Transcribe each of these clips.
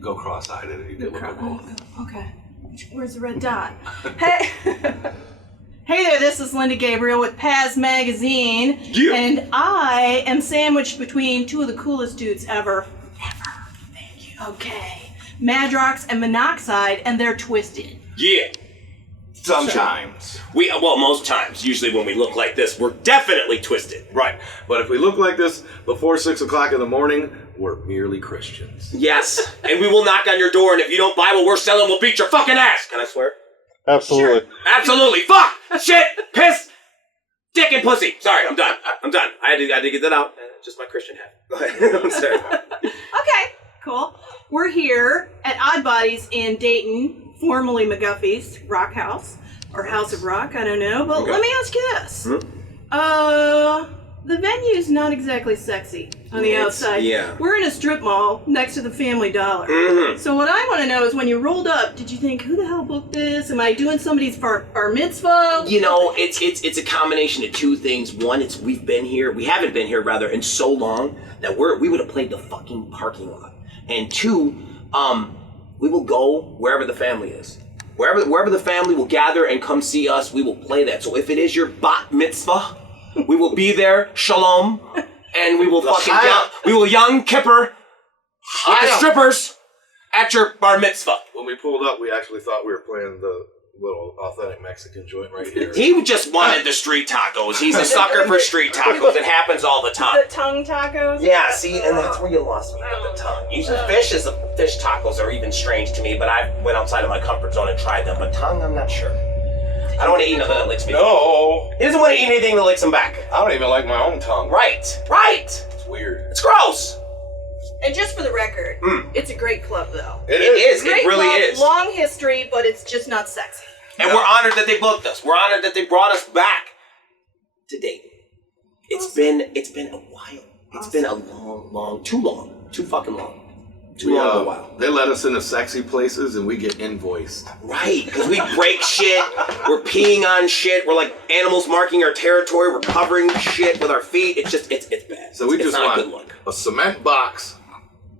You go cross-eyed and you can look at both. Okay. Where's the red dot? Hey! Hey there, this is Linda Gabriel with Paz Magazine. Yeah. And I am sandwiched between two of the coolest dudes ever. Thank you. Okay. Madrox and Monoxide, and they're Twiztid. Yeah. Sometimes. Most times. Usually when we look like this, we're definitely Twiztid. Right. But if we look like this before 6 o'clock in the morning, we're merely Christians. Yes. And we will knock on your door, and if you don't buy what we're selling, we'll beat your fucking ass. Can I swear? Absolutely. Sure. Absolutely. Fuck. Shit. Piss. Dick and pussy. Sorry, I'm done. I had to get that out. Just my Christian hat. Go ahead. I'm sorry. Okay, cool. We're here at Oddbody's in Dayton, formerly McGuffey's Rock House, or House of Rock, I don't know. But Okay. let me ask you this. The venue's not exactly sexy on the outside. yeah. We're in a strip mall next to the Family Dollar. Mm-hmm. So what I want to know is when you rolled up, did you think, who the hell booked this? Am I doing somebody's bar mitzvah? You know, it's a combination of two things. One, we haven't been here rather in so long that we would have played the fucking parking lot. And two, we will go wherever the family is. Wherever the family will gather and come see us, we will play that. So if it is your bat mitzvah, we will be there, shalom, and we will Yom Kippur with the strippers at your bar mitzvah. When we pulled up, we actually thought we were playing the little authentic Mexican joint right here. He just wanted the street tacos. He's a sucker for street tacos. It happens all the time. The tongue tacos? Yeah, see, and that's where you lost me with the tongue. Usually fish tacos are even strange to me, but I went outside of my comfort zone and tried them. But tongue, I'm not sure. I don't want to eat nothing that licks me. No! He doesn't want to eat anything that licks him back. I don't even like my own tongue. Right. It's weird. It's gross. And just for the record, it's a great club, though. It is. Great It really club, is. Long history, but it's just not sexy. And we're honored that they booked us. We're honored that they brought us back to Dayton. It's been a while. It's been a too fucking long. Too long of a while. They let us into sexy places and we get invoiced. Right, because we break shit, we're peeing on shit, we're like animals marking our territory, we're covering shit with our feet. It's bad. So we It's just not a want good look. a cement box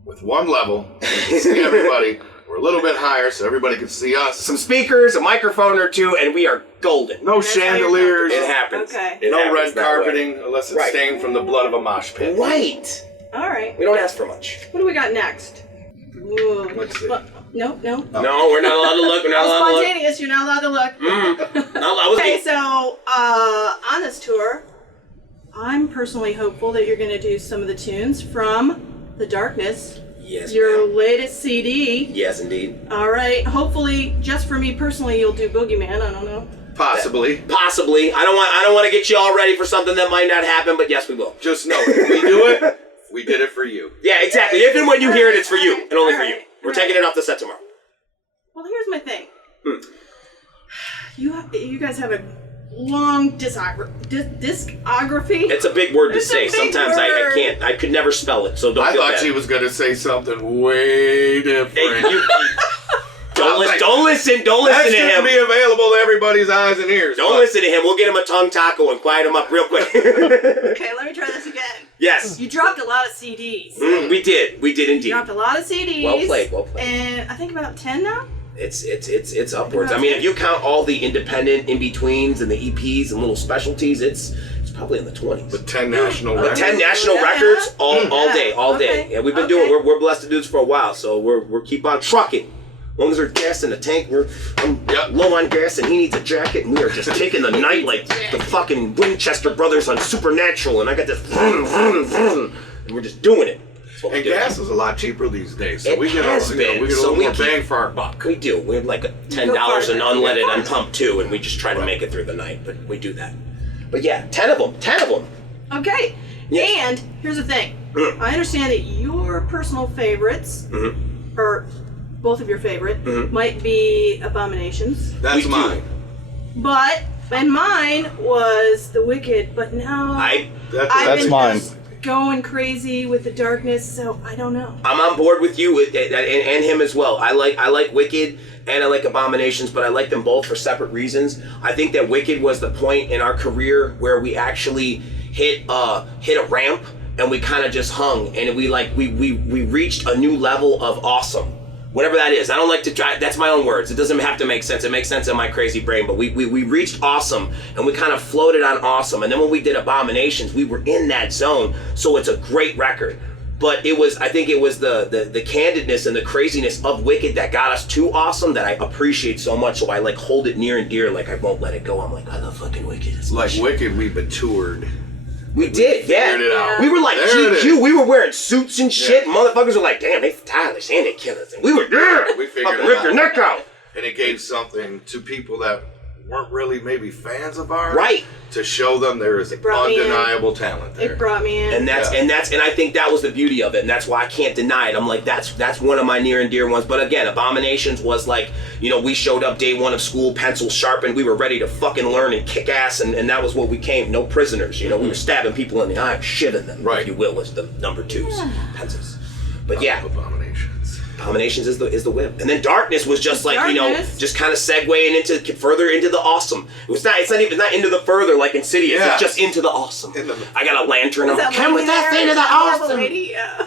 with one level. You can see everybody. We're a little bit higher so everybody can see us. Some speakers, a microphone or two, and we are golden. No chandeliers. It happens. Okay. It No happens red that way. carpeting unless it's stained from the blood of a mosh pit. Right. All right. We don't ask for much. What do we got next? Ooh. Let's see. No. No, we're not allowed to look. We're not allowed to look. Spontaneous, you're not allowed to look. Okay, so on this tour, I'm personally hopeful that you're going to do some of the tunes from The Darkness. Yes, Your ma'am. latest CD. Yes, indeed. All right. Hopefully, just for me personally, you'll do Boogeyman. I don't know. Possibly. Possibly. I don't want to get you all ready for something that might not happen, but yes, we will. Just know if we do it, we did it for you. Yeah, exactly. If and when you hear it, it's for you, and only for you. Alright, We're taking it off the set tomorrow. Well, here's my thing. You guys have a long discography. It's a big word to It's a say. big Sometimes I word. can't. I could never spell it, so don't I feel thought bad. she was going to say something way different. Hey, don't listen that to should him. be available to everybody's eyes and ears. Don't listen to him. We'll get him a tongue taco and quiet him up real quick. Okay, let me try this again. Yes. You dropped a lot of CDs. We did indeed. You dropped a lot of CDs. Well played. And I think about 10 now? It's upwards. I mean, if you count all the independent in-betweens and the EPs and little specialties, it's probably in the 20s. With 10 national With records. 10 national records all day. Okay. Yeah, we've been doing. We're blessed to do this for a while, so we're keep on trucking. As long as there's gas in the tank, I'm low on gas, and he needs a jacket, and we are just taking the night like the fucking Winchester brothers on Supernatural, and I got this vroom, vroom, vroom, and we're just doing it. And gas is a lot cheaper these days, so It we get has a been, little so we more keep- bang for our buck. We do. We have like $10 in unleaded on pump 2, and we just try to make it through the night, but we do that. But yeah, 10 of them. Okay. Yes. And here's the thing. I understand that your personal favorites, or both of your favorite, might be Abominations. That's We do. mine. And mine was The Wicked, but now That's been mine. just going crazy with The Darkness, so I don't know. I'm on board with you and him as well. I like Wicked and I like Abominations, but I like them both for separate reasons. I think that Wicked was the point in our career where we actually hit a ramp and we kind of just hung, and we reached a new level of awesome. Whatever that is. I don't like to try, that's my own words. It doesn't have to make sense. It makes sense in my crazy brain, but we reached awesome and we kind of floated on awesome. And then when we did Abominations, we were in that zone. So it's a great record. But I think it was the candidness and the craziness of Wicked that got us to awesome that I appreciate so much. So I like hold it near and dear. Like I won't let it go. I'm like, I love fucking Wicked. It's like Wicked, we matured. We did, yeah. Figured it out. We were like There GQ. We were wearing suits and shit. Yeah. Motherfuckers were like, damn, they stylish and they kill us. And we were, yeah. We figured it rip out. Your neck out. And it gave something to people that weren't really maybe fans of ours. Right. To show them there is undeniable talent there. It brought me in. And and I think that was the beauty of it, and that's why I can't deny it. I'm like, that's one of my near and dear ones. But again, Abominations was like, we showed up day one of school, pencils sharpened, we were ready to fucking learn and kick ass, and that was what we came. No prisoners, we were stabbing people in the eye, shivving them, if you will, was the number twos, pencils. But yeah. Abominations is the whip, and then Darkness was just like just kind of segueing into further into the awesome. It's not into the further like Insidious. It's just into the awesome. I got a lantern. I'm like, come with us into the awesome.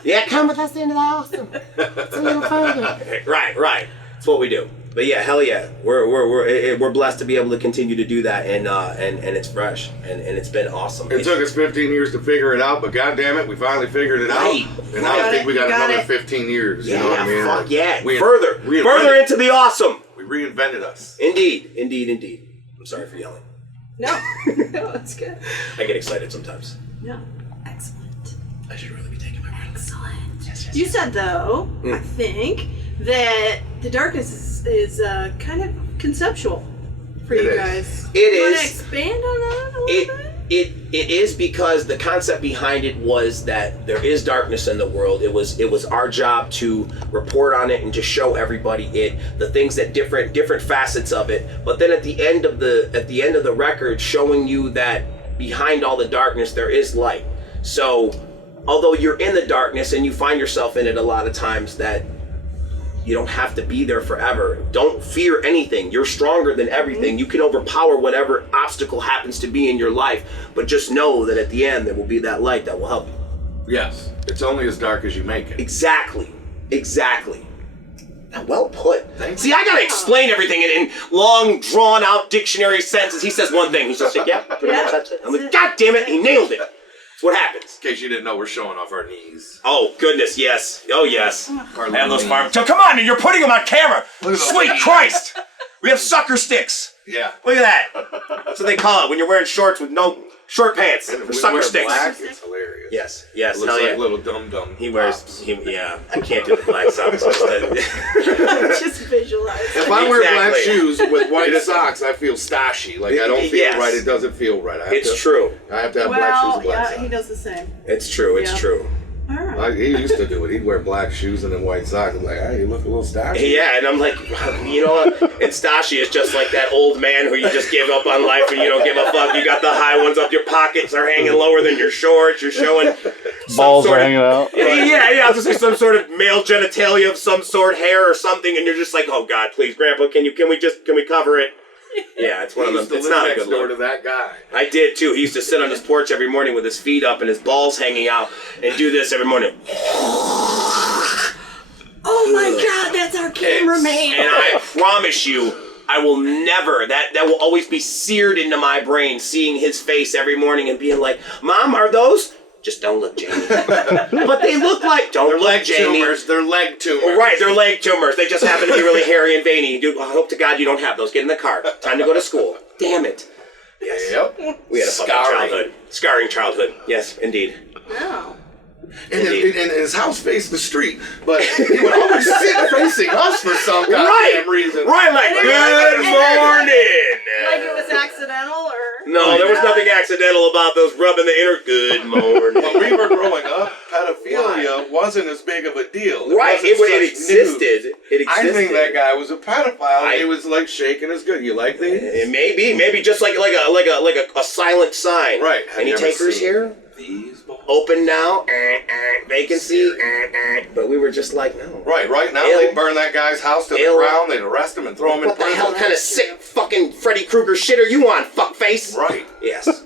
Yeah, come with us into the awesome. It's a little further. Right. That's what we do. But yeah, hell yeah, we're blessed to be able to continue to do that, and it's fresh, and it's been awesome. It took us 15 years to figure it out, but goddamn it, we finally figured it out. And now I think we got another 15 years. Yeah, you know what I mean? Fuck yeah. Further into the awesome. We reinvented us. Indeed. I'm sorry for yelling. No, it's good. I get excited sometimes. No, excellent. I should really be taking my breath. Excellent. Yes. You said though, I think that the Darkness is kind of conceptual for you guys. It is. You want to expand on that a little bit? It is because the concept behind it was that there is darkness in the world. It was our job to report on it and just show everybody the things that different facets of it. But then at the end of the record, showing you that behind all the darkness there is light. So although you're in the darkness and you find yourself in it a lot of times, that you don't have to be there forever. Don't fear anything. You're stronger than everything. You can overpower whatever obstacle happens to be in your life, but just know that at the end there will be that light that will help you. Yes. It's only as dark as you make it. Exactly. Well put. See, I gotta explain everything in long, drawn-out dictionary sentences. He says one thing. He's just like, yeah, pretty much that's it. I'm like, God damn it, he nailed it. What happens? In case you didn't know, we're showing off our knees. Oh, goodness, yes. Oh, yes. I have those farm. So come on, you're putting them on camera. Sweet Christ. We have sucker sticks. Yeah. Look at that. That's what they call it when you're wearing shorts with no short pants. And sucker sticks. Black, it's hilarious. Yes. It looks like little dum-dum. He wears, I can't do the black socks. Just visualize. If I wear black shoes with white socks, I feel stashy. Like I don't feel right. It doesn't feel right. It's true. I have to have black shoes and black socks. He does the same. It's true. It's true. He used to do it. He'd wear black shoes and then white socks. I'm like, hey, you look a little stashy. Yeah, and I'm like, you know what? And stashy is just like that old man who you just give up on life and you don't give a fuck. You got the high ones up, your pockets are hanging lower than your shorts. You're showing balls are hanging out. Yeah. I was just say some sort of male genitalia of some sort, hair or something, and you're just like, oh God, please, Grandpa, can we cover it? Yeah, it's one of those. It's not a good look. To that guy. I did too. He used to sit on his porch every morning with his feet up and his balls hanging out, and do this every morning. Oh my God, that's our cameraman. And I promise you, I will never. That will always be seared into my brain. Seeing his face every morning and being like, "Mom, are those?" Just don't look, Jamie. But they look like They're leg tumors. They're leg tumors. Right, they're leg tumors. They just happen to be really hairy and veiny. Dude, I hope to God you don't have those. Get in the car. Time to go to school. Damn it. Yes. Yep. We had a fucking childhood. Scarring childhood. Yes, indeed. Wow. And his house faced the street, but he would always sit facing us for some goddamn reason. Right, like, good morning. Like it was accidental, or? No, there was nothing accidental about those rubbing the inner good morning. When we were growing up, pedophilia wasn't as big of a deal. Right, it existed. It existed. I think that guy was a pedophile. He was like shaking his good. You like these? Maybe just like a silent sign. Right. Any takers here? These balls. Open now, vacancy, but we were just like, no. Right now they'd burn that guy's house to the ground, they'd arrest him and throw him in prison. What the hell kind of sick fucking Freddy Krueger shit are you on, fuckface? Right. Yes.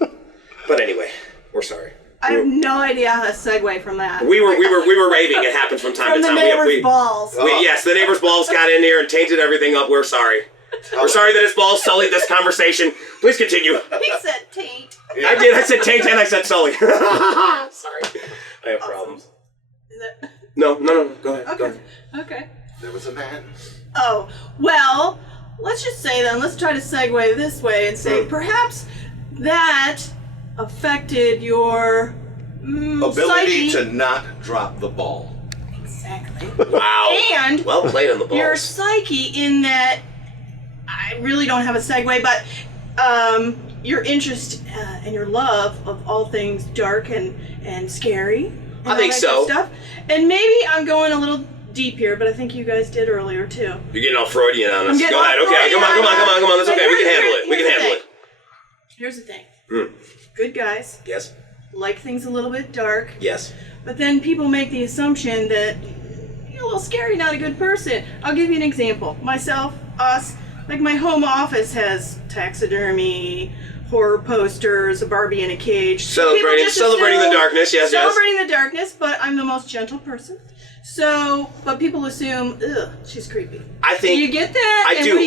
But anyway, we're sorry. I have no idea how to segue from that. We were raving. It happens from time From to the time. neighbor's balls. Yes, the neighbor's balls got in here and tainted everything up. We're sorry. We're sorry that his balls sullied this conversation. Please continue. He said taint. I did. I said taint and I said sully. Sorry. I have problems. Is it? No. Go ahead. Okay. Go ahead. Okay. There was a man. Oh, well, let's just say then, let's try to segue this way and say perhaps that affected your Ability psyche. to not drop the ball. Exactly. Wow. And well played on the balls. your psyche in that, I really don't have a segue, but your interest and your love of all things dark and scary. And I think all that so. good stuff. And maybe I'm going a little deep here, but I think you guys did earlier too. You're getting all Freudian on us. I'm getting Go ahead. all Okay. Come Freudian on. That's But okay. We can here's- handle it. We can here's the handle thing. it. Here's the thing. Mm. Good guys Yes. like things a little bit dark, Yes. but then people make the assumption that you're a little scary, not a good person. I'll give you an example. Myself, us, like my home office has taxidermy, horror posters, a Barbie in a cage. Celebrating the darkness. Yes. Celebrating the darkness, but I'm the most gentle person. So, but people assume, ugh, she's creepy. I think. Do you get that? I and do. What do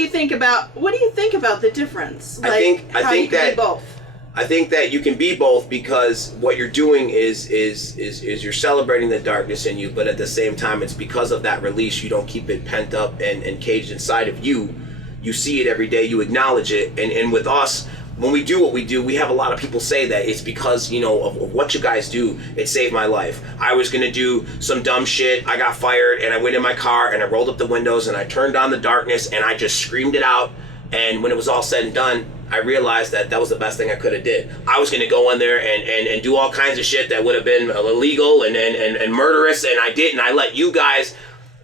you think about the difference? I think how you can that- be both. I think that you can be both because what you're doing is you're celebrating the darkness in you, but at the same time, it's because of that release. You don't keep it pent up and caged inside of you. You see it every day. You acknowledge it. And with us, when we do what we do, we have a lot of people say that it's because, of what you guys do. It saved my life. I was going to do some dumb shit. I got fired and I went in my car and I rolled up the windows and I turned on the darkness and I just screamed it out. And when it was all said and done, I realized that was the best thing I could have did. I was going to go in there and do all kinds of shit that would have been illegal and murderous, and I didn't. I let you guys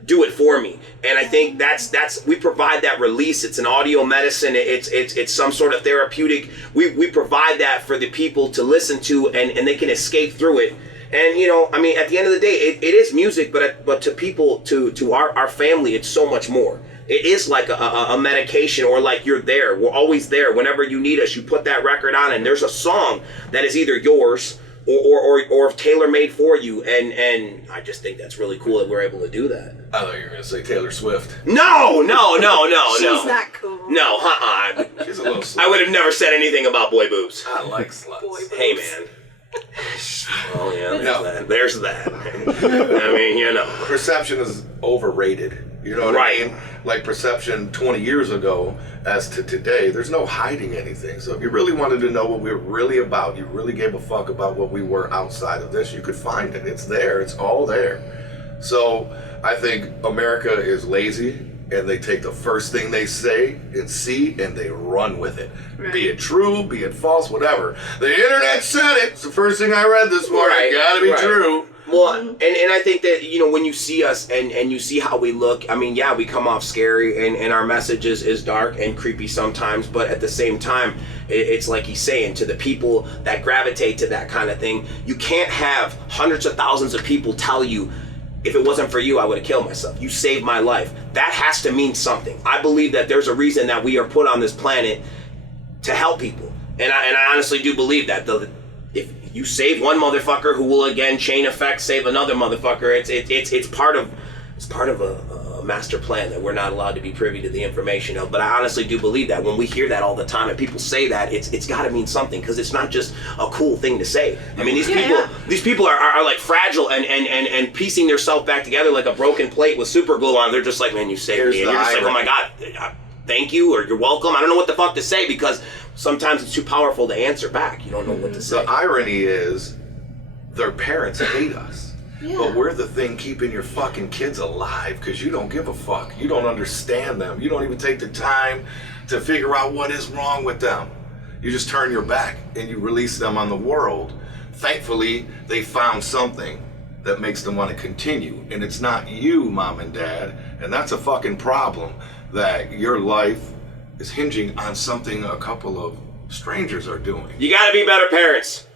do it for me. And I think that's we provide that release. It's an audio medicine. It's some sort of therapeutic. We provide that for the people to listen to, and they can escape through it. And at the end of the day, it is music, but to people, to our family, it's so much more. It is like a medication, or like you're there. We're always there. Whenever you need us, you put that record on and there's a song that is either yours or tailor-made for you. And I just think that's really cool that we're able to do that. I thought you were going to say Taylor Swift. No. She's not cool. No, She's a little slut. I would have never said anything about boy boobs. I like sluts. Boy boobs. Hey, man. Oh, yeah, No. there's that. I mean, Perception is overrated. You know what Right. I mean? Like perception 20 years ago as to today, there's no hiding anything. So if you really wanted to know what we're really about, you really gave a fuck about what we were outside of this, you could find it. It's there. It's all there. So I think America is lazy, and they take the first thing they say and see and they run with it. Right. Be it true, be it false, whatever. The internet said it. It's the first thing I read this morning. Right, Gotta be right. true. Well, and I think that, when you see us and you see how we look, I mean, yeah, we come off scary and our message is dark and creepy sometimes, but at the same time, it's like he's saying, to the people that gravitate to that kind of thing, you can't have hundreds of thousands of people tell you, if it wasn't for you, I would have killed myself. You saved my life. That has to mean something. I believe that there's a reason that we are put on this planet to help people. And I honestly do believe that. If you save one motherfucker, who will again chain effect save another motherfucker, it's part of a master plan that we're not allowed to be privy to the information of. But I honestly do believe that when we hear that all the time and people say that, it's got to mean something, because it's not just a cool thing to say. I mean, these people are like fragile and piecing themselves back together like a broken plate with super glue on. They're just like, man, you saved me, and you're just like, oh my god, thank you, or you're welcome. I don't know what the fuck to say, because sometimes it's too powerful to answer back. You don't know what to say. The irony is, their parents hate us. Yeah. But we're the thing keeping your fucking kids alive, because you don't give a fuck. You don't understand them. You don't even take the time to figure out what is wrong with them. You just turn your back and you release them on the world. Thankfully, they found something that makes them want to continue. And it's not you, mom and dad. And that's a fucking problem, that your life is hinging on something a couple of strangers are doing. You gotta be better parents.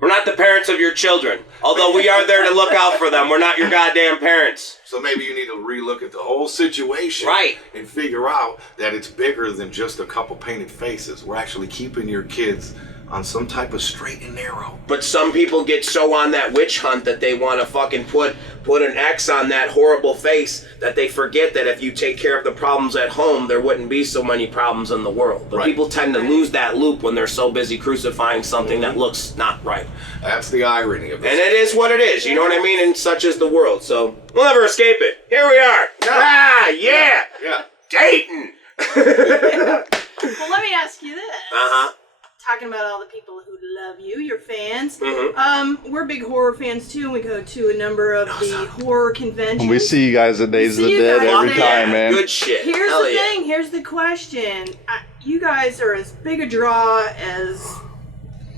We're not the parents of your children. Although we are there to look out for them. We're not your goddamn parents. So maybe you need to relook at the whole situation. Right. And figure out that it's bigger than just a couple painted faces. We're actually keeping your kids on some type of straight and narrow. But some people get so on that witch hunt that they want to fucking put an X on that horrible face that they forget that if you take care of the problems at home, there wouldn't be so many problems in the world. But people tend to lose that loop when they're so busy crucifying something that looks not right. That's the irony of it. And it is what it is, you know what I mean? And such is the world. So we'll never escape it. Here we are. Ah, yeah. Dayton. Well, let me ask you this. Talking about all the people who love you, your fans. We're big horror fans too, and we go to a number of the horror conventions. We see you guys at Days of the Dead every time, man. Good shit. Here's the thing. Here's the question. You guys are as big a draw as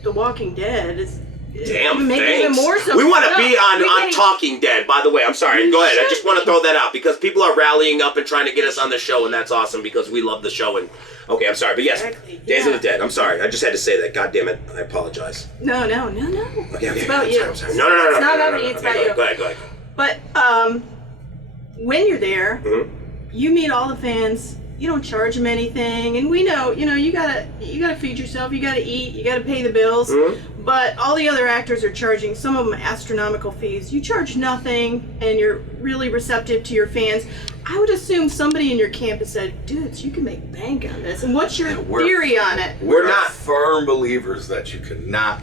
The Walking Dead. Damn, maybe thanks. even more so. We want to be on Talking Dead, by the way. I'm sorry. Go ahead. I just want to throw that out because people are rallying up and trying to get us on the show, and that's awesome because we love the show. And okay, I'm sorry, but yes, Days of the Dead. I'm sorry. I just had to say that. God damn it. I apologize. No. Okay. It's about you. I'm sorry. No. It's not about me. It's about you. Go ahead. But when you're there, you meet all the fans. You don't charge them anything, and we know, you gotta feed yourself, you gotta eat, you gotta pay the bills. But all the other actors are charging, some of them astronomical fees. You charge nothing, and you're really receptive to your fans. I would assume somebody in your camp has said, dudes, you can make bank on this. And what's your theory on it? We're not firm believers that you cannot.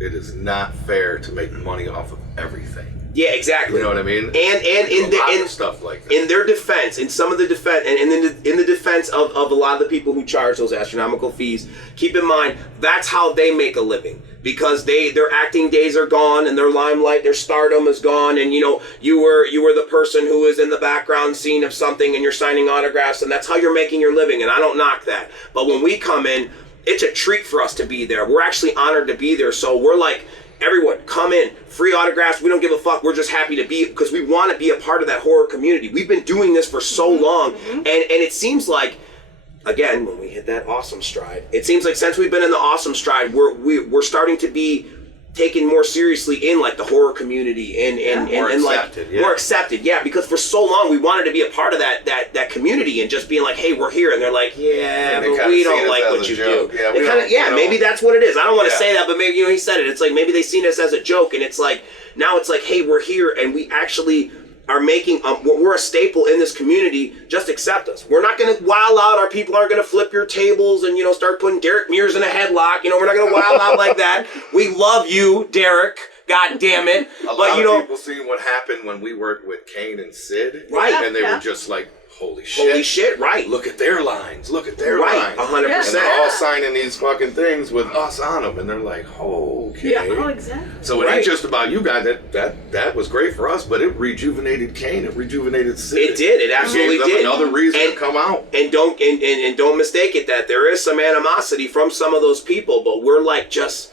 It is not fair to make money off of everything. Yeah, exactly. You know what I mean? And in stuff like that. In their defense, in some of the defense, and in the defense of a lot of the people who charge those astronomical fees, keep in mind that's how they make a living because their acting days are gone and their limelight, their stardom is gone, and you were the person who is in the background scene of something and you're signing autographs and that's how you're making your living, and I don't knock that. But when we come in, it's a treat for us to be there. We're actually honored to be there, so we're like, everyone, come in, free autographs, we don't give a fuck, we're just happy to be, because we want to be a part of that horror community. We've been doing this for so long, and it seems like, again, when we hit that awesome stride, it seems like since we've been in the awesome stride, we're starting to be taken more seriously in like the horror community and more accepted, because for so long we wanted to be a part of that community and just being like, hey, we're here, and they're like, but we don't like what you do. Maybe that's what it is. I don't want to say that, but maybe he said it. It's like maybe they seen us as a joke, and it's like now it's like, hey, we're here, and we actually are making we're a staple in this community. Just accept us. We're not going to wild out. Our people aren't going to flip your tables and start putting Derek Mears in a headlock. We're not going to wild out like that. We love you, Derek. God damn it. A lot of people seen what happened when we worked with Kane and Sid, right? And they were just like, holy shit, right? Look at their lines. Lines. 100%. And they're all signing these fucking things with us on them, and they're like, okay. Yeah, exactly. So it ain't just about you guys. That was great for us, but it rejuvenated Kane. It rejuvenated Sid. It did. It absolutely did. Another reason to come out. And don't mistake it that there is some animosity from some of those people, but we're like, just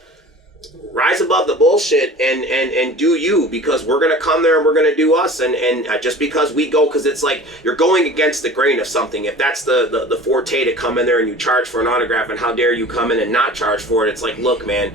rise above the bullshit and do you, because we're gonna come there and we're gonna do us, and just because we go, because it's like you're going against the grain of something. If that's the forte to come in there and you charge for an autograph, and how dare you come in and not charge for it, it's like, look, man,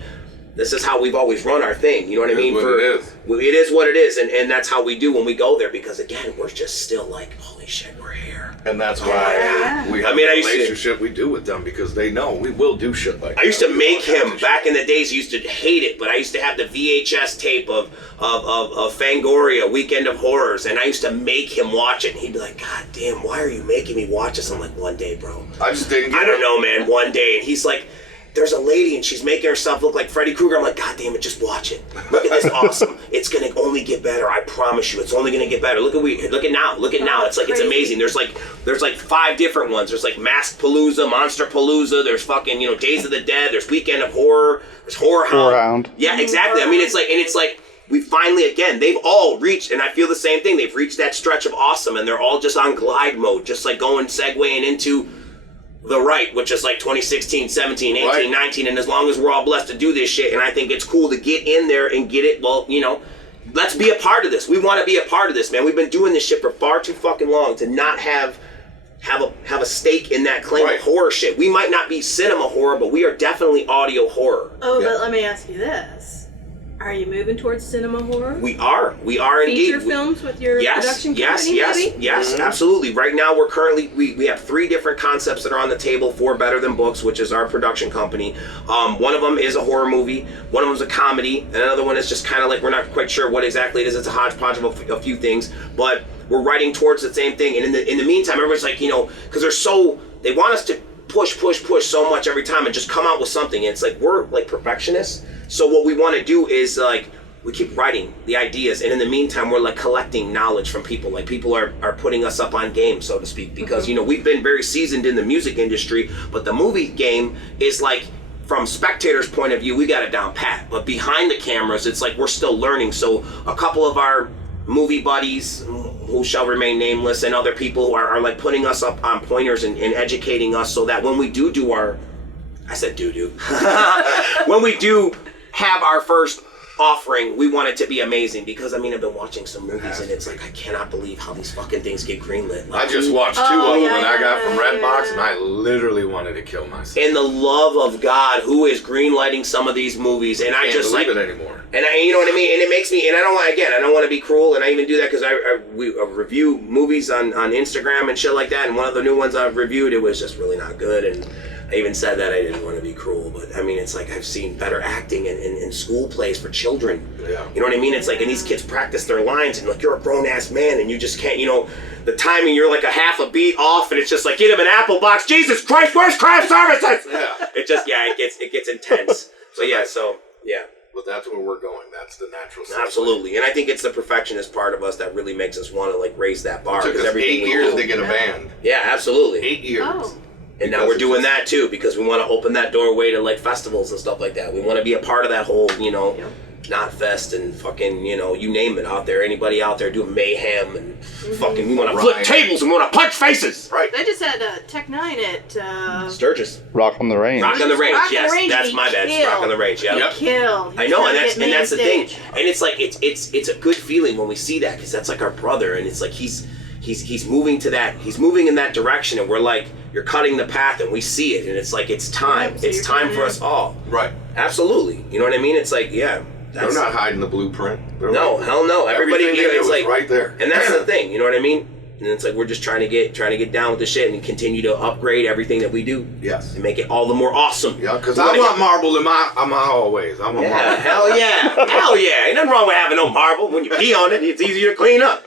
this is how we've always run our thing. You know what I mean? It is what it is, and that's how we do when we go there, because again, we're just still like, holy shit, we're here. And that's why we have a relationship we do with them, because they know we will do shit like that. I used to make him, back in the days, he used to hate it, but I used to have the VHS tape of Fangoria, Weekend of Horrors, and I used to make him watch it, and he'd be like, God damn, why are you making me watch this? I'm like, one day, bro. I just didn't get I don't know, man, one day. And he's like, there's a lady and she's making herself look like Freddy Krueger. I'm like, God damn it, just watch it. Look at this, awesome. It's gonna only get better. I promise you, it's only gonna get better. Look at now. It's like, it's amazing. There's like 5 different ones. There's like Mask Palooza, Monster Palooza. There's fucking Days of the Dead. There's Weekend of Horror. There's Horror Hound. Yeah, exactly. I mean, it's like we finally, again, they've all reached, and I feel the same thing. They've reached that stretch of awesome, and they're all just on glide mode, just like segueing into the right, which is like 2016, 17, 18, 19, and as long as we're all blessed to do this shit, and I think it's cool to get in there and get it, let's be a part of this. We want to be a part of this, man. We've been doing this shit for far too fucking long to not have a stake in that claim of horror shit. We might not be cinema horror, but we are definitely audio horror. Oh, but let me ask you this. Are you moving towards cinema horror? We are indeed. Feature films with your production company, maybe? Yes, absolutely. Right now, we're currently, we have 3 different concepts that are on the table for Better Than Books, which is our production company. One of them is a horror movie, one of them is a comedy, and another one is just kind of like, we're not quite sure what exactly it is. It's a hodgepodge of a few things, but we're writing towards the same thing. And in the meantime, everybody's like, because they want us to push so much every time and just come out with something. And it's like, we're like perfectionists. So what we want to do is like, we keep writing the ideas, and in the meantime, we're like collecting knowledge from people. Like people are putting us up on game, so to speak, because we've been very seasoned in the music industry, but the movie game is like, from spectators' point of view, we got it down pat. But behind the cameras, it's like we're still learning. So a couple of our movie buddies, who shall remain nameless, and other people who are like putting us up on pointers and educating us, so that when we do our, I said doo-doo, when we do have our first offering, we want it to be amazing, because I've been watching some movies and it's like, I cannot believe how these fucking things get greenlit. Like, I just watched 2 of them that I got from Redbox, and I literally wanted to kill myself. And the love of God, who is greenlighting some of these movies, and I just can't believe it anymore. And you know what I mean? And it makes me, and I don't want to be cruel, and I even do that because we review movies on Instagram and shit like that, and one of the new ones I've reviewed, it was just really not good, and I even said that I didn't want to be cruel, but it's like I've seen better acting in school plays for children. Yeah. You know what I mean? It's like, and these kids practice their lines, and like, you're a grown-ass man, and you just can't, the timing, you're like a half a beat off, and it's just like, get him an apple box, Jesus Christ, where's craft services? Yeah. It gets intense. So yeah. But that's where we're going. That's the natural segue. Absolutely, and I think it's the perfectionist part of us that really makes us want to like raise that bar. It took us 8 years to get a band. Yeah, absolutely. 8 years. Oh. And now we're doing that too, because we want to open that doorway to like festivals and stuff like that. We want to be a part of that whole, Knot Fest and fucking, you name it out there. Anybody out there doing mayhem and fucking, we want to flip tables and we want to punch faces. Right. They just had Tech 9 at Sturgis. Rock on the Range. Rock on the Range, Rock on the yes, Range, that's he my bad. killed. Rock on the Range, yeah. Yep. Killed. I know, and that's the thing. And it's like it's a good feeling when we see that, because that's like our brother, and it's like he's moving to that. He's moving in that direction, and we're like, you're cutting the path, and we see it, and it's like it's time. Yeah, so it's time for us all. Right. Absolutely. You know what I mean? It's like, yeah. They're not hiding the blueprint. No, hell no. Everybody here is like right there, and that's the thing. You know what I mean? And it's like we're just trying to get down with the shit and continue to upgrade everything that we do. Yes. And make it all the more awesome. Yeah, because I want marble in my hallways. I want marble. Hell yeah. Ain't nothing wrong with having no marble. When you pee on it, it's easier to clean up.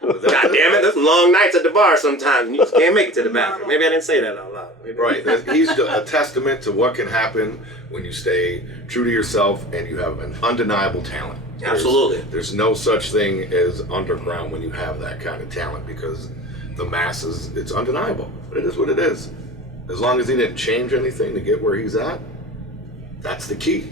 God damn it, there's long nights at the bar sometimes, and you just can't make it to the bathroom. Maybe I didn't say that out loud. Right. He's a testament to what can happen when you stay true to yourself and you have an undeniable talent. Absolutely. There's no such thing as underground when you have that kind of talent, because the masses, it's undeniable. It is what it is. As long as he didn't change anything to get where he's at, that's the key.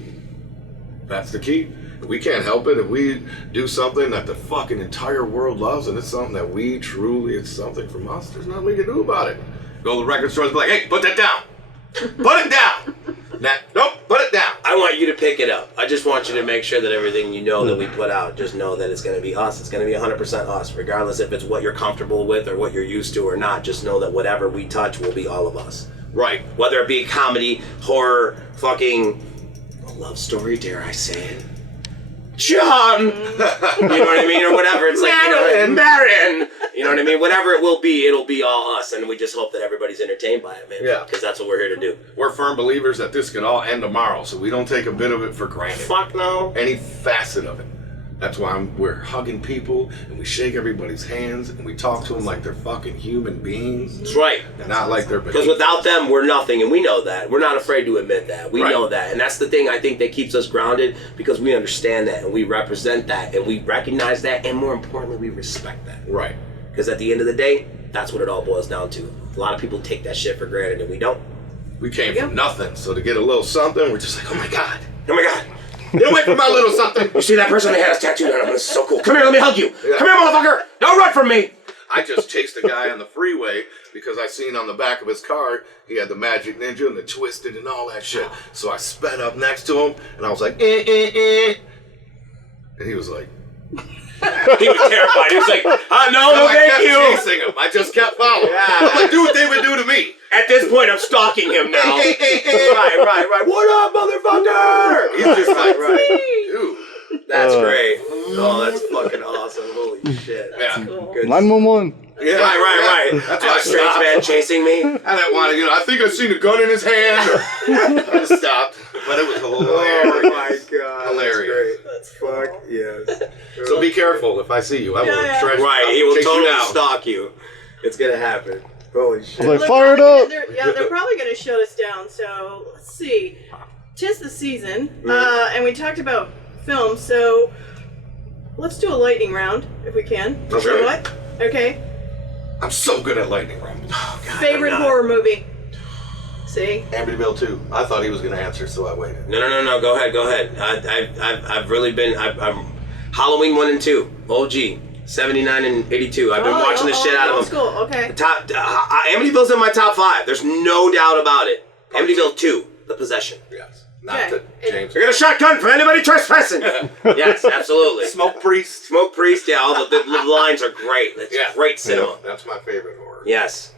That's the key. We can't help it if we do something that the fucking entire world loves, and it's something that it's something from us. There's nothing we can do about it. Go to the record stores and be like, hey, put that down. Put it down. Nope, put it down. I want you to pick it up. I just want you to make sure that everything that we put out, just know that it's going to be us. It's going to be 100% us, regardless if it's what you're comfortable with or what you're used to or not. Just know that whatever we touch will be all of us. Right. Whether it be comedy, horror, fucking a love story, dare I say it. John! You know what I mean? Or whatever. It's like, Marin! You know what I mean? Whatever it will be, it'll be all us. And we just hope that everybody's entertained by it, man. Yeah. Because that's what we're here to do. We're firm believers that this could all end tomorrow, so we don't take a bit of it for granted. Fuck no. Any facet of it. That's why we're hugging people, and we shake everybody's hands, and we talk to them like they're fucking human beings. That's right. And not like they're because without them, we're nothing, and we know that. We're not afraid to admit that. We know that. And that's the thing I think that keeps us grounded, because we understand that, and we represent that, and we recognize that, and more importantly, we respect that. Right. Because at the end of the day, that's what it all boils down to. A lot of people take that shit for granted, and we don't. We came from nothing, so to get a little something, we're just like, oh my God. Oh my God. Get away from my little something. You see that person that has tattooed on him? This is so cool. Come here, let me hug you. Yeah. Come here, motherfucker. Don't run from me. I just chased a guy on the freeway because I seen on the back of his car, he had the Magic Ninja and the Twiztid and all that shit. So I sped up next to him, and I was like, And he was like... He was terrified. He was like, no, thank you. I kept chasing him. I just kept following. Yeah. I'm like, do what they would do to me. At this point, I'm stalking him now. Right. What up, motherfucker? He's just like, dude. That's great. Oh, that's fucking awesome. Holy shit. Yeah. Cool. Good. 911. Yeah, Right. That's I why I have a strange stopped. man chasing me. I didn't want to, I think I seen a gun in his hand. I just stopped. But it was hilarious. Oh my god. Hilarious. That's great. Fuck yes. So be careful if I see you. I will try to Right, he will chase you totally down. stalk you. It's gonna happen. Holy shit. Like, They're fire it probably up. they're probably going to shut us down. So let's see. 'Tis the season, and we talked about film. So let's do a lightning round if we can. Okay. You know what? Okay. I'm so good at lightning round. Favorite horror movie. See. Amityville 2. I thought he was going to answer, so I waited. No. Go ahead. I've really been. I'm Halloween 1 and 2. OG. 79 and 82. I've been watching the shit out of them. School. Okay. Top Amityville's in my top 5. There's no doubt about it. Amityville 2, The Possession. Yes. Not Okay. that James. I got a shotgun for anybody trespassing. Yes, absolutely. Smoke Priest. Smoke Priest. Yeah, all the lines are great. It's great cinema. Yeah, that's my favorite horror. Yes.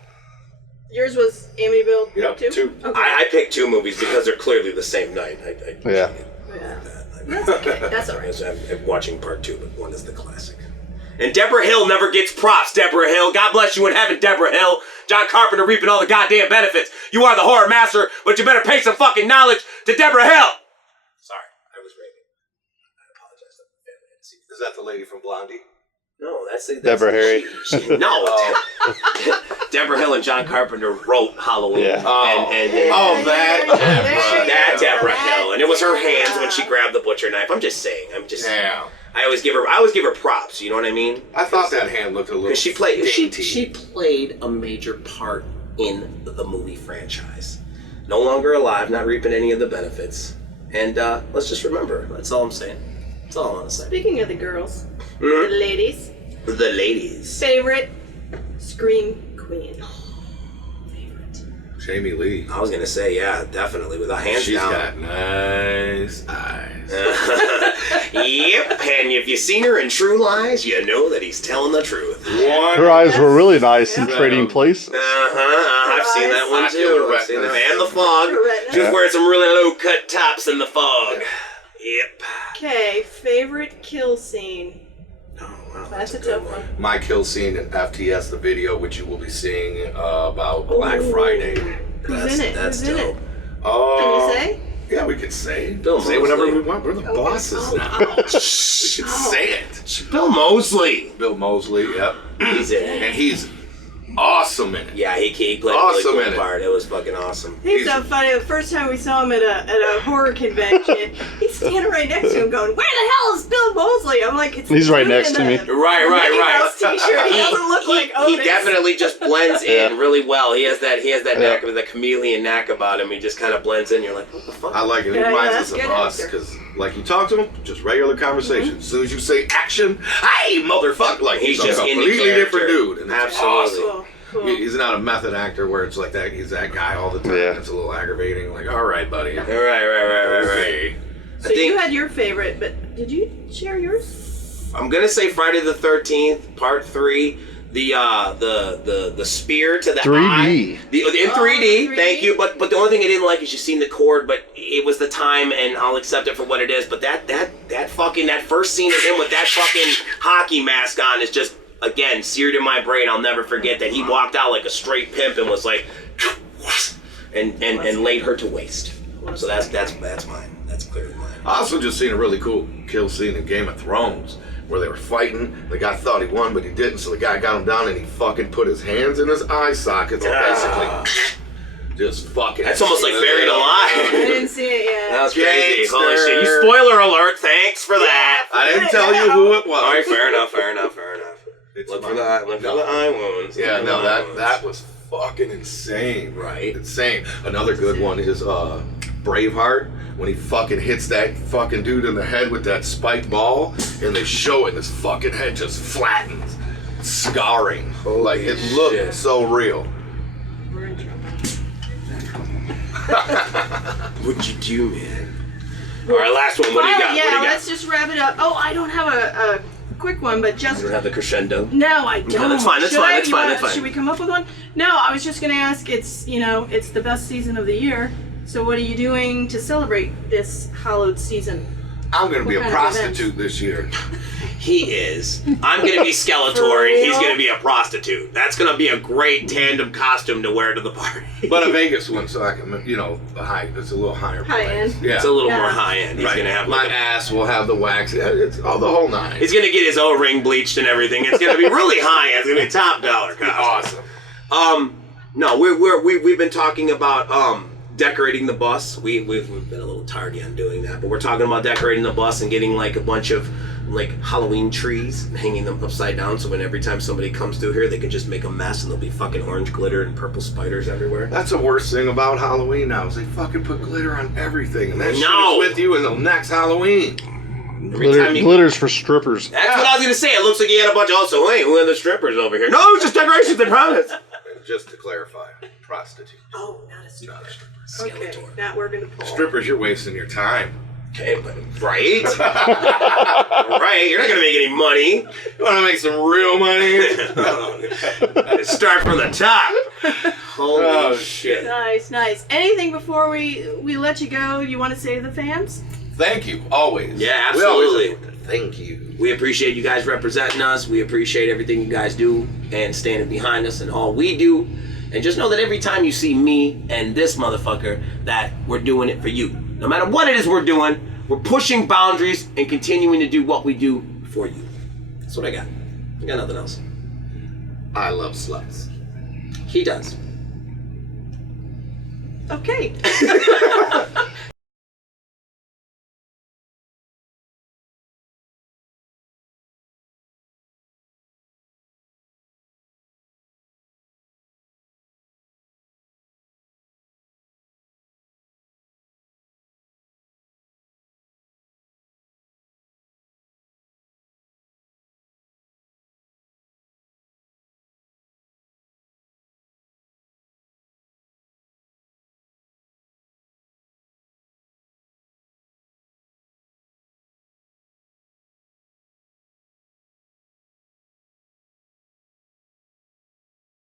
Yours was Amityville Yep, 2? 2. Okay. I picked 2 movies because they're clearly the same night. Yeah. Yeah. That's okay. That's all right. I'm watching part 2, but 1 is the classic. And Deborah Hill never gets props, Deborah Hill. God bless you in heaven, Deborah Hill. John Carpenter reaping all the goddamn benefits. You are the horror master, but you better pay some fucking knowledge to Deborah Hill. Sorry, I was raving. I apologize to the family. Is that the lady from Blondie? No, that's Deborah Harry. No, Deborah Hill and John Carpenter wrote Halloween. Yeah. That Deborah Hill, and it was her hands when she grabbed the butcher knife. I'm just saying. Damn. I always give her props. You know what I mean? I thought that hand looked a little. Because she played. dainty. She played a major part in the movie franchise. No longer alive, not reaping any of the benefits. And let's just remember. That's all I'm saying. That's all I want to say. Speaking of the girls, the ladies, The ladies. favorite scream queen. Favorite. Jamie Lee. I was gonna say, yeah, definitely, with a hands She's down. got nice eyes. Yep, and if you've seen her in True Lies, you know that he's telling the truth. Her eyes were really nice in Trading Places. I've seen that one I feel too. the I've seen retina. that. And the fog. The retina. She was wearing some really low cut tops in the fog. Yep. Okay, favorite kill scene. Oh, wow. That's a good tough one. My kill scene in FTS, the video, which you will be seeing about Black Friday. Who's in it? That's Who's in dope. it? Oh. Can you say? Yeah, we can say. Bill Say whatever Moseley. we want. We're the bosses Oh, now. ouch. We can say it. Bill Moseley. Bill Moseley, yep. He's in it. And he's awesome in it. Yeah, he played Awesome a really in cool it. part. It was fucking awesome. He's so funny. The first time we saw him at a horror convention, he's standing right next to him going, "Where the hell is Bill Moseley?" I'm like, "It's He's right dude next in to me. the Right. Mickey Mouse T-shirt. He doesn't look like He Otis. definitely just blends in Yeah. really well. He has that Yeah. knack of the chameleon knack about him. He just kind of blends in. You're like, what the fuck? I like it. It Yeah, reminds that's us of good us actor. because, like, you talk to him, just regular conversation. As soon as you say action, hey, motherfucker, like He's he's just a in the completely different character. dude. And it's Absolutely. awesome. Cool. Cool. He's not a method actor where it's like that. He's that guy all the time. Yeah. It's a little aggravating. Like, all right, buddy. Right. Okay. So I think- you had your favorite, but did you share yours? I'm gonna say Friday the 13th, Part 3. The spear to the 3D. eye. In 3D, 3D. thank you. But the only thing I didn't like is you seen the cord, but it was the time, and I'll accept it for what it is. But that first scene of him with that fucking hockey mask on is just, again, seared in my brain. I'll never forget that he walked out like a straight pimp and was like, and laid her to waste. So that's mine. That's clearly mine. I also just seen a really cool kill scene in Game of Thrones where they were fighting. The guy thought he won, but he didn't. So the guy got him down and he fucking put his hands in his eye sockets and basically just fucking. That's almost like Buried I Alive. didn't see it yet. That was crazy. Gangster. Holy shit. You spoiler alert. Thanks for that. I didn't tell you who it was. All right, fair enough. It's Look for mine. the eye wounds. Yeah, Look for no, the eye wounds. that was fucking insane. Right. Insane. Another good one is Braveheart, when he fucking hits that fucking dude in the head with that spiked ball, and they show it, and his fucking head just flattens, scarring. Like, it looked shit. so real. We're in trouble. What'd you do, man? All right, last one. What do you got? Yeah, What do you got? let's just wrap it up. Oh, I don't have a quick one, but just You don't have the crescendo. no, I don't. that's fine, that's Should fine, I? that's You fine, wanna- that's fine. Should we come up with one? No, I was just gonna ask. It's it's the best season of the year. So what are you doing to celebrate this hallowed season? I'm gonna be What a kind of events? prostitute this year. He is. I'm gonna be Skeletor For and he's real? gonna be a prostitute. That's gonna be a great tandem costume to wear to the party. But a Vegas one, so I can, you know, it's a little higher. High price. end. Yeah. It's a little Yeah. more high end. He's Right. gonna have my like ass will have the wax. Yeah, it's all the whole nine. he's gonna get his O-ring bleached and everything. It's gonna be really high end. It's gonna be top dollar costume. awesome. No, we've been talking about decorating the bus. We've been a little tardy on doing that, but we're talking about decorating the bus and getting like a bunch of like Halloween trees and hanging them upside down, so when every time somebody comes through here, they can just make a mess and there'll be fucking orange glitter and purple spiders everywhere. That's the worst thing about Halloween now is they fucking put glitter on everything, and that shit No. is with you until next Halloween. Every time you- Glitters for strippers. That's what I was gonna say. It looks like you had a bunch of also. Hey, who are the strippers over here? No, it's just decorations. I promise. Just to clarify, prostitute. Oh, not a stripper. Not a stripper. Okay, Skeletor. that we're gonna pull. Strippers, you're wasting your time. Okay, but right, right. You're not gonna make any money. You want to make some real money? Start from the top. Holy Oh, shit. Nice, nice. Anything before we let you go you want to say to the fans? Thank you, always. Yeah, We always absolutely. have to thank you. We appreciate you guys representing us. We appreciate everything you guys do and standing behind us and all we do. And just know that every time you see me and this motherfucker, that we're doing it for you. No matter what it is we're doing, we're pushing boundaries and continuing to do what we do for you. That's what I got. I got nothing else. I love sluts. He does. Okay.